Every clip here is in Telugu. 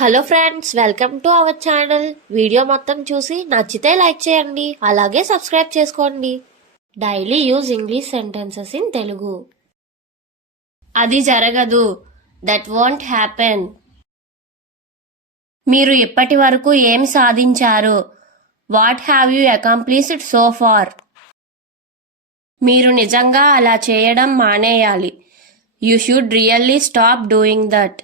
Hello friends, welcome to our channel. Video మొత్తం చూసి నచ్చితే లైక్ చేయండి, అలాగే సబ్స్క్రైబ్ చేసుకోండి. Daily use English sentences in Telugu. అది జరగదు, దట్ వోంట్ హ్యాపెన్. మీరు ఇప్పటి వరకు ఏం సాధించారు? What have you accomplished so far? మీరు నిజంగా అలా చేయడం మానేయాలి. You should really stop doing that.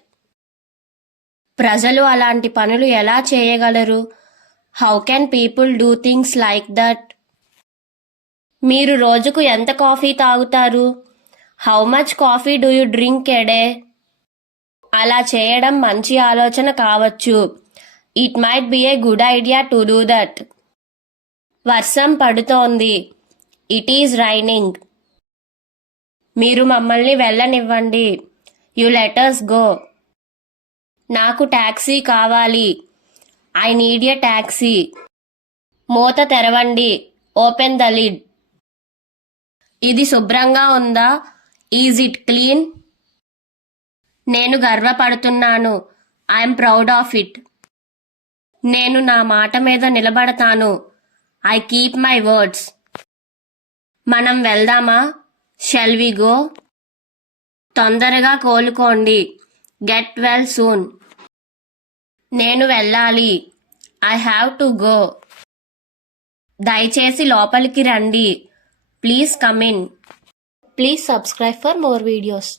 ప్రజలు అలాంటి పనులు ఎలా చేయగలరు? How can people do things like that? మీరు రోజుకు ఎంత కాఫీ తాగుతారు? How much coffee do you drink a day? అలా చేయడం మంచి ఆలోచన కావచ్చు. It might be a good idea to do that. వర్షం పడుతోంది. It is raining. మీరు మమ్మల్ని వెళ్ళనివ్వండి. You let us go. నాకు టాక్సీ కావాలి. I need a taxi. మూత తెరవండి. Open the lid. ఇది శుభ్రంగా ఉందా? Is it clean? నేను గర్వపడుతున్నాను. I'm proud of it. నేను నా మాట మీద నిలబడతాను. I keep my words. మనం వెళ్దామా? Shall we go? తొందరగా కోలుకోండి. Get well soon. నేను వెళ్ళాలి. I have to go. దయచేసి లోపలికి రండి. Please come in. Please subscribe for more videos.